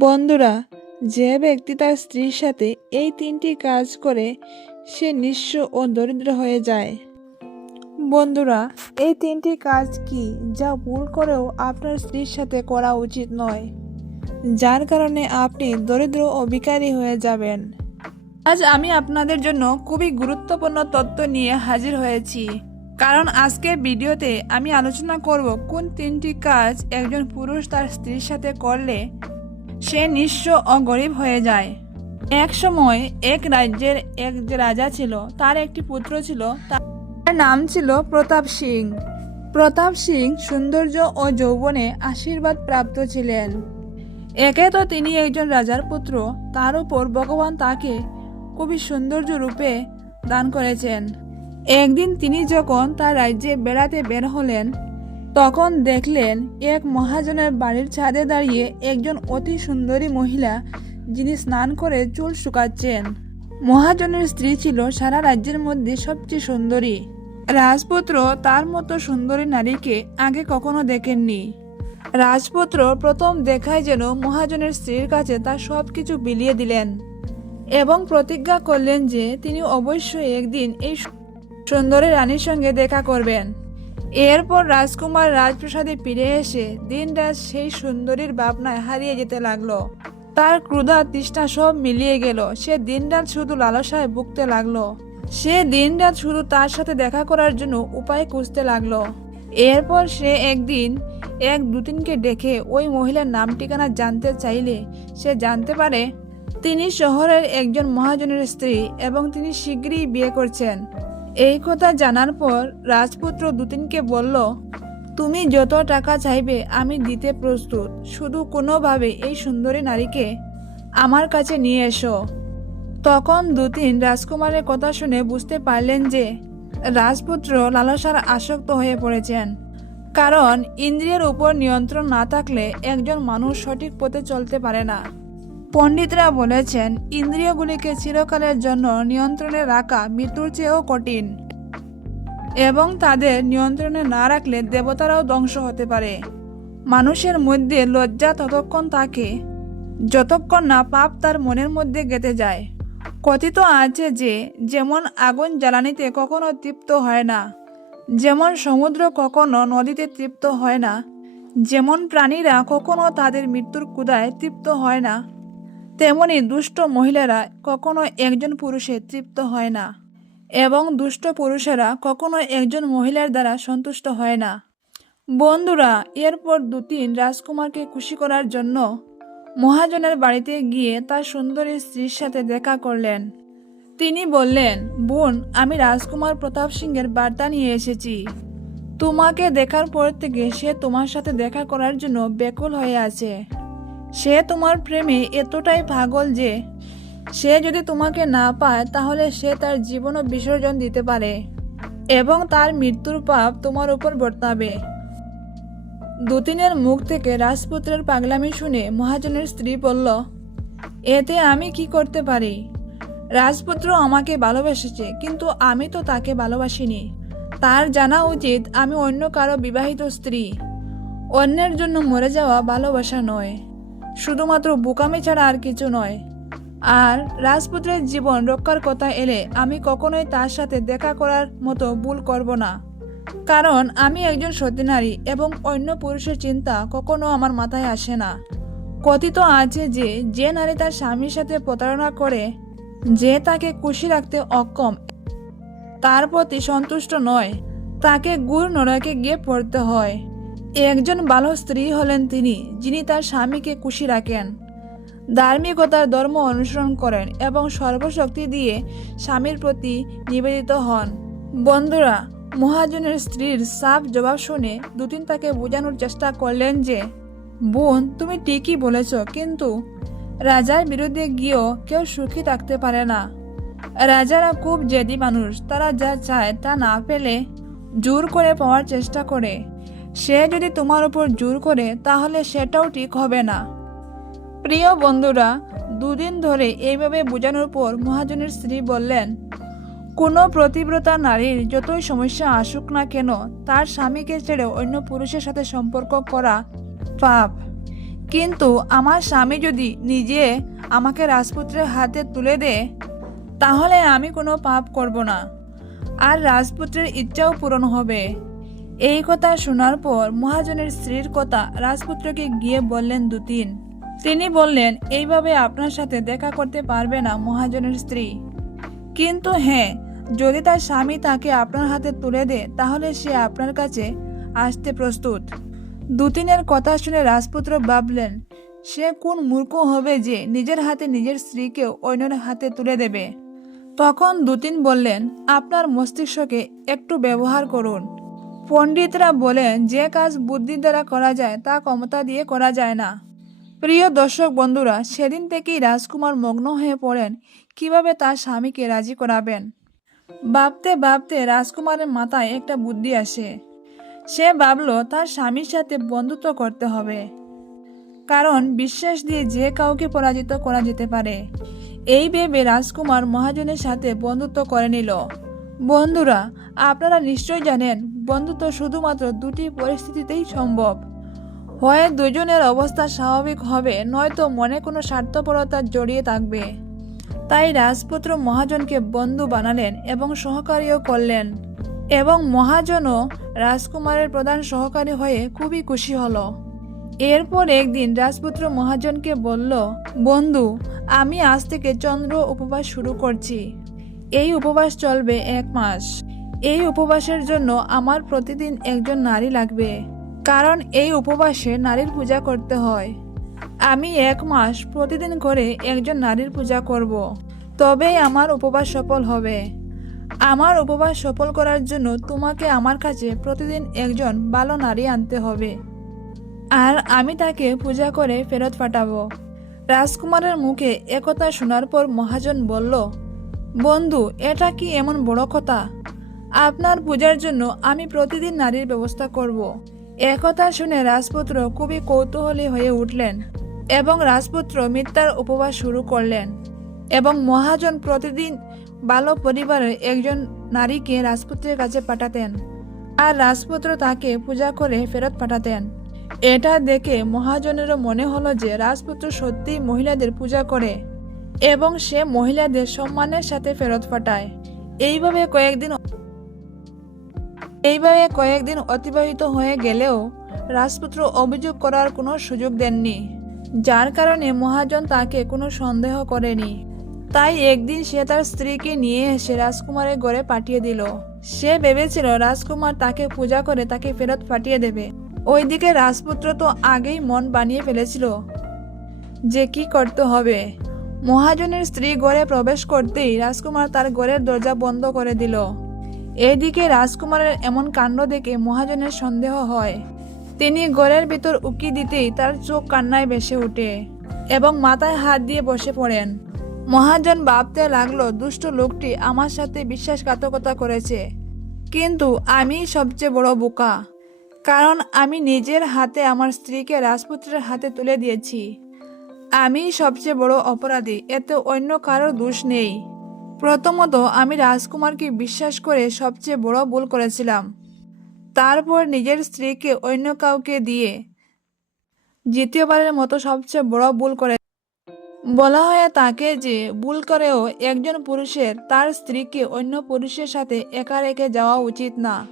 বন্ধুরা, যে ব্যক্তি তার স্ত্রীর সাথে এই তিনটি কাজ করে, সে নিঃস্ব ও দরিদ্র হয়ে যায়। বন্ধুরা, এই তিনটি কাজ কি যা ভুল করেও আপনার স্ত্রীর সাথে করা উচিত নয়? যার কারণে আপনি দরিদ্র ও ভিখারি হয়ে যাবেন। আজ আমি আপনাদের জন্য খুবই গুরুত্বপূর্ণ তথ্য নিয়ে হাজির হয়েছি। কারণ আজকে ভিডিওতে আমি আলোচনা করব কোন তিনটি কাজ একজন পুরুষ তার স্ত্রীর সাথে করলে সে নিঃস্ব ও গরিব হয়ে যায়। এক সময় এক রাজ্যের এক যে রাজা ছিল, তার একটি পুত্র ছিল, তার নাম ছিল প্রতাপ সিং। প্রতাপ সিং সৌন্দর্য ও যৌবনে আশীর্বাদ প্রাপ্ত ছিলেন। একে তো তিনি একজন রাজার পুত্র, তার উপর ভগবান তাকে খুবই সৌন্দর্য রূপে দান করেছেন। একদিন তিনি যখন তার রাজ্যে বেড়াতে বের হলেন তখন দেখলেন এক মহাজনের বাড়ির ছাদে দাঁড়িয়ে একজন অতি সুন্দরী মহিলা যিনি স্নান করে চুল শুকাচ্ছেন। মহাজনের স্ত্রী ছিল সারা রাজ্যের মধ্যে সবচেয়ে সুন্দরী। রাজপুত্র তার মতো সুন্দরী নারীকে আগে কখনো দেখেননি। রাজপুত্র প্রথম দেখায় যেন মহাজনের স্ত্রীর কাছে তার সব কিছু বিলিয়ে দিলেন এবং প্রতিজ্ঞা করলেন যে তিনি অবশ্যই একদিন এই সুন্দরী রানীর সঙ্গে দেখা করবেন। এরপর রাজকুমার রাজপ্রাসাদে ফিরে এসে দিনরাত সেই সুন্দরীর ভাবনায় হারিয়ে যেতে লাগল। তার ক্রুধা তৃষ্ণা সব মিলিয়ে গেল। সে দিনরাত শুধু লালসায় ভুগতে লাগল। সে দিনরাত শুধু তার সাথে দেখা করার জন্য উপায় খুঁজতে লাগল। এরপর সে একদিন এক দুতিনকে ডেকে ওই মহিলার নাম ঠিকানা জানতে চাইলে সে জানতে পারে তিনি শহরের একজন মহাজনের স্ত্রী এবং তিনি শীঘ্রই বিয়ে করছেন। এই কথা জানার পর রাজপুত্র দুতিনকে বলল, তুমি যত টাকা চাইবে, আমি দিতে প্রস্তুত। শুধু কোনোভাবে এই সুন্দরী নারীকে আমার কাছে নিয়ে এসো। তখন দুতিন রাজকুমারের কথা শুনে বুঝতে পারলেন যে রাজপুত্র লালসার আসক্ত হয়ে পড়েছেন। কারণ ইন্দ্রিয়ের উপর নিয়ন্ত্রণ না থাকলে একজন মানুষ সঠিক পথে চলতে পারে না। পণ্ডিতরা বলেছেন, ইন্দ্রিয়গুলিকে চিরকালের জন্য নিয়ন্ত্রণে রাখা মৃত্যুর চেয়েও কঠিন এবং তাদের নিয়ন্ত্রণে না রাখলে দেবতারাও ধ্বংস হতে পারে। মানুষের মধ্যে লজ্জা ততক্ষণ থাকে, যতক্ষণ না পাপ তার মনের মধ্যে গেঁথে যায়। কথিত আছে যে, যেমন আগুন জ্বালানিতে কখনো তৃপ্ত হয় না, যেমন সমুদ্র কখনো নদীতে তৃপ্ত হয় না, যেমন প্রাণীরা কখনো তাদের মৃত্যুর কুদায় তৃপ্ত হয় না তেমনি দুষ্ট মহিলারা কখনো একজন পুরুষে তৃপ্ত হয় না এবং দুষ্ট পুরুষেরা কখনো একজন মহিলার দ্বারা সন্তুষ্ট হয় না। বন্ধুরা, এরপর দুতিন রাজকুমারকে খুশি করার জন্য মহাজনের বাড়িতে গিয়ে তার সুন্দরী স্ত্রীর সাথে দেখা করলেন। তিনি বললেন, বোন, আমি রাজকুমার প্রতাপ সিংয়ের বার্তা নিয়ে এসেছি। তোমাকে দেখার পর থেকে সে তোমার সাথে দেখা করার জন্য ব্যাকুল হয়ে আছে। সে তোমার প্রেমে এতটাই পাগল যে সে যদি তোমাকে না পায়, তাহলে সে তার জীবনও বিসর্জন দিতে পারে এবং তার মৃত্যুর পাপ তোমার উপর বর্তাবে। দুতিনের মুখ থেকে রাজপুত্রের পাগলামি শুনে মহাজনের স্ত্রী বলল, এতে আমি কি করতে পারি? রাজপুত্র আমাকে ভালোবেসেছে, কিন্তু আমি তো তাকে ভালোবাসিনি। তার জানা উচিত আমি অন্য কারও বিবাহিত স্ত্রী। অন্যের জন্য মরে যাওয়া ভালোবাসা নয়। শুধুমাত্র বোকামি ছাড়া আর কিছু নয়। আর রাজপুত্রের জীবন রক্ষার কথা এলে আমি কখনোই তার সাথে দেখা করার মতো ভুল করব না। কারণ আমি একজন সতী নারী এবং অন্য পুরুষের চিন্তা কখনো আমার মাথায় আসে না। কথিত আছে যে যে নারী তার স্বামীর সাথে প্রতারণা করে, যে তাকে খুশি রাখতে অক্ষম, তার প্রতি সন্তুষ্ট নয়, তাকে গুড় নরকে গিয়ে পড়তে হয়। একজন ভালো স্ত্রী হলেন তিনি, যিনি তার স্বামীকে খুশি রাখেন। ধার্মিকতার ধর্ম অনুসরণ করেন এবং সর্বশক্তি দিয়ে স্বামীর প্রতি নিবেদিত হন। বন্ধুরা, মহাজনের স্ত্রীর সাফ জবাব শুনে দুদিন তাকে বোঝানোর চেষ্টা করলেন যে, বোন, তুমি ঠিকই বলেছ, কিন্তু রাজার বিরুদ্ধে গিয়েও কেউ সুখী থাকতে পারে না। রাজারা খুব জেদি মানুষ, তারা যা চায় তা না পেলে জোর করে পাওয়ার চেষ্টা করে। সে যদি তোমার উপর জোর করে, তাহলে সেটাও ঠিক হবে না। প্রিয় বন্ধুরা, দুদিন ধরে এইভাবে বোঝানোর পর মহাজনের স্ত্রী বললেন, কোনো প্রতিব্রতা নারীর যতই সমস্যা আসুক না কেন, তার স্বামীকে ছেড়ে অন্য পুরুষের সাথে সম্পর্ক করা পাপ। কিন্তু আমার স্বামী যদি নিজে আমাকে রাজপুত্রের হাতে তুলে দেয়, তাহলে আমি কোনো পাপ করব না। আর রাজপুত্রের ইচ্ছাও পূরণ হবে। এই কথা শোনার পর মহাজনের স্ত্রীর কথা রাজপুত্রকে গিয়ে বললেন দুতিন। তিনি বললেন, এইভাবে আপনার সাথে দেখা করতে পারবে না মহাজনের স্ত্রী। কিন্তু হ্যাঁ যদি তার স্বামী তাকে আপনার হাতে তুলে দেয় তাহলে সে আপনার কাছে আসতে প্রস্তুত। দুতিনের কথা শুনে রাজপুত্র ভাবলেন, সে কোন মূর্খ হবে যে নিজের হাতে নিজের স্ত্রীকে অন্যের হাতে তুলে দেবে? তখন দুতিন বললেন, আপনার মস্তিষ্ককে একটু ব্যবহার করুন। পণ্ডিতরা বলেন, যে কাজ বুদ্ধি দ্বারা করা যায়, তা ক্ষমতা দিয়ে করা যায় না। প্রিয় দর্শক বন্ধুরা, সেদিন থেকেই রাজকুমার মগ্ন হয়ে পড়েন। কীভাবে তার স্বামীকে রাজি করাবেন? ভাবতে ভাবতে রাজকুমারের মাথায় একটা বুদ্ধি আসে। সে ভাবলো, তার স্বামীর সাথে বন্ধুত্ব করতে হবে। কারণ বিশ্বাস দিয়ে যে কাউকে পরাজিত করা যেতে পারে। এই ভেবে রাজকুমার মহাজনের সাথে বন্ধুত্ব করে নিল। বন্ধুরা, আপনারা নিশ্চয় জানেন, বন্ধুত্ব শুধুমাত্র দুটি পরিস্থিতিতেই সম্ভব। হয় দুজনের অবস্থা স্বাভাবিক হবে, নয়তো মনে কোনো স্বার্থপরতা জড়িয়ে থাকবে। তাই রাজপুত্র মহাজনকে বন্ধু বানালেন এবং সহকারীও করলেন। এবং মহাজনও রাজকুমারের প্রধান সহকারী হয়ে খুবই খুশি হলো। এরপর একদিন রাজপুত্র মহাজনকে বলল, বন্ধু, আমি আজ থেকে চন্দ্র উপবাস শুরু করছি। এই উপবাস চলবে এক মাস। এই উপবাসের জন্য আমার প্রতিদিন একজন নারী লাগবে। কারণ এই উপবাসে নারীর পূজা করতে হয়। আমি এক মাস প্রতিদিন করে একজন নারীর পূজা করব। তবেই আমার উপবাস সফল হবে। আমার উপবাস সফল করার জন্য তোমাকে আমার কাছে প্রতিদিন একজন ভালো নারী আনতে হবে। আর আমি তাকে পূজা করে ফেরত পাঠাবো। রাজকুমারের মুখে একথা শোনার পর মহাজন বলল বন্ধু, এটা কি এমন বড় কথা? আপনার পূজার জন্য আমি প্রতিদিন নারীর ব্যবস্থা করব। একথা শুনে রাজপুত্র খুবই কৌতূহলী হয়ে উঠলেন এবং রাজপুত্র মিথ্যার উপবাস শুরু করলেন এবং মহাজন প্রতিদিন ভালো পরিবারের একজন নারীকে রাজপুত্রের কাছে পাঠাতেন আর রাজপুত্র তাকে পূজা করে ফেরত পাঠাতেন। এটা দেখে মহাজনেরও মনে হলো যে রাজপুত্র সত্যিই মহিলাদের পূজা করে। এবং সে মহিলাদের সম্মানের সাথে ফেরত পাঠায়। এইভাবে কয়েকদিন এইভাবে কয়েকদিন অতিবাহিত হয়ে গেলেও রাজপুত্র অভিযোগ করার কোনো সুযোগ দেননি, যার কারণে মহাজন তাকে কোনো সন্দেহ করেনি। তাই একদিন সে তার স্ত্রীকে নিয়ে এসে রাজকুমারের ঘরে পাঠিয়ে দিল। সে ভেবেছিল রাজকুমার তাকে পূজা করে তাকে ফেরত পাঠিয়ে দেবে। ওইদিকে রাজপুত্র তো আগেই মন বানিয়ে ফেলেছিল যে কি করতে হবে। মহাজনের স্ত্রী ঘরে প্রবেশ করতেই রাজকুমার তার ঘরের দরজা বন্ধ করে দিল। এদিকে রাজকুমারের এমন কাণ্ড দেখে মহাজনের সন্দেহ হয়। তিনি ঘরের ভিতর উকি দিতেই তার চোখ কান্নায় ভেসে ওঠে এবং মাথায় হাত দিয়ে বসে পড়েন। মহাজন ভাবতে লাগল, দুষ্ট লোকটি আমার সাথে বিশ্বাসঘাতকতা করেছে। কিন্তু আমি সবচেয়ে বড় বোকা। কারণ আমি নিজের হাতে আমার স্ত্রীকে রাজপুত্রের হাতে তুলে দিয়েছি। আমি সবচেয়ে বড় অপরাধী, এতে অন্য কারোর দোষ নেই। প্রথমত, আমি রাজকুমারকে বিশ্বাস করে সবচেয়ে বড় ভুল করেছিলাম। তারপর নিজের স্ত্রীকে অন্য কাউকে দিয়ে দ্বিতীয়বারের মতো সবচেয়ে বড় ভুল করে। বলা হয় তাকে যে ভুল করেও একজন পুরুষের, তার স্ত্রীকে অন্য পুরুষের সাথে একা রেখে যাওয়া উচিত না।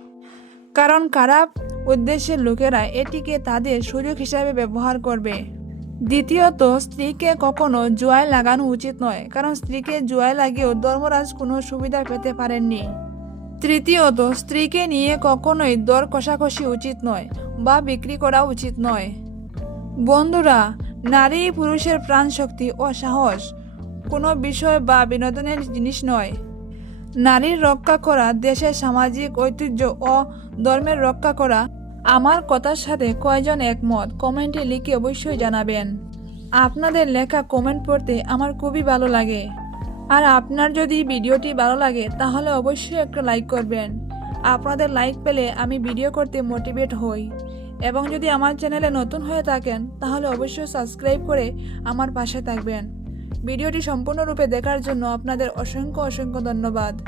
কারণ খারাপ উদ্দেশ্যের লোকেরা এটিকে তাদের সুযোগ হিসাবে ব্যবহার করবে। দ্বিতীয়ত, স্ত্রীকে কখনো জুয়ায় লাগানো উচিত নয়, কারণ স্ত্রীকে জুয়ায় লাগিয়েও ধর্মরাজ কোনো সুবিধা পেতে পারেননি। তৃতীয়ত, স্ত্রীকে নিয়ে কখনোই দর কষাকষি উচিত নয় বা বিক্রি করা উচিত নয়। বন্ধুরা, নারী পুরুষের প্রাণ শক্তি ও সাহস কোনো বিষয় বা বিনোদনের জিনিস নয়। নারীর রক্ষা করা দেশের সামাজিক ঐতিহ্য ও ধর্মের রক্ষা করা আমার কথার সাথে কয়জন একমত? কমেন্টে লিখে অবশ্যই জানাবেন। আপনাদের লেখা কমেন্ট পড়তে আমার খুবই ভালো লাগে। আর আপনার যদি ভিডিওটি ভালো লাগে, তাহলে অবশ্যই একটা লাইক করবেন। আপনাদের লাইক পেলে আমি ভিডিও করতে মোটিভেট হই। এবং যদি আমার চ্যানেলে নতুন হয়ে থাকেন, তাহলে অবশ্যই সাবস্ক্রাইব করে আমার পাশে থাকবেন। ভিডিওটি সম্পূর্ণরূপে দেখার জন্য আপনাদের অসংখ্য অসংখ্য ধন্যবাদ।